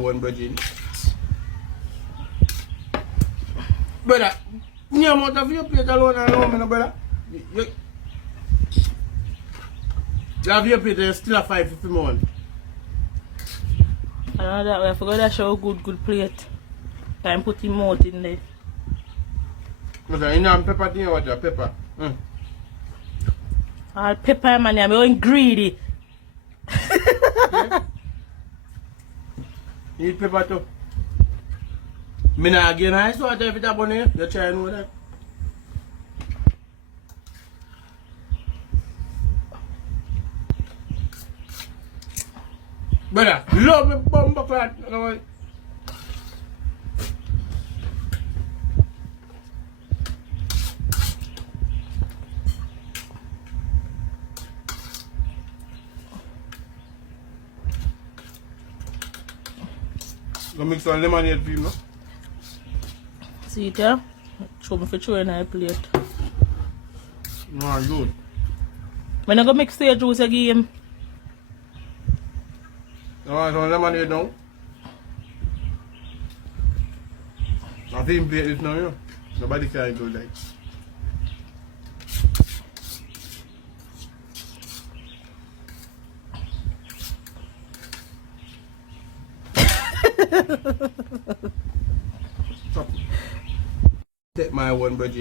One virgin. Brother, me amount of your plate alone and alone, my brother. You have your plate, you still a 550 more. I don't know that way. I forgot to show a good plate. Time put him out in there. Listen, you know pepper thing or what? Pepper. All pepper, man. I'm going greedy. Yeah. You eat pepper too. Me not again high salt if it's up on here. You try and know that. Brother, love me bumper clot. Go mix some lemonade for you, no? See it, yeah? Show me for chewing in a plate. No, good. When I go mix the juice again. You want some lemonade now? I think plate this now, you know. Nobody can do that. Stop. Take my one, Bridget.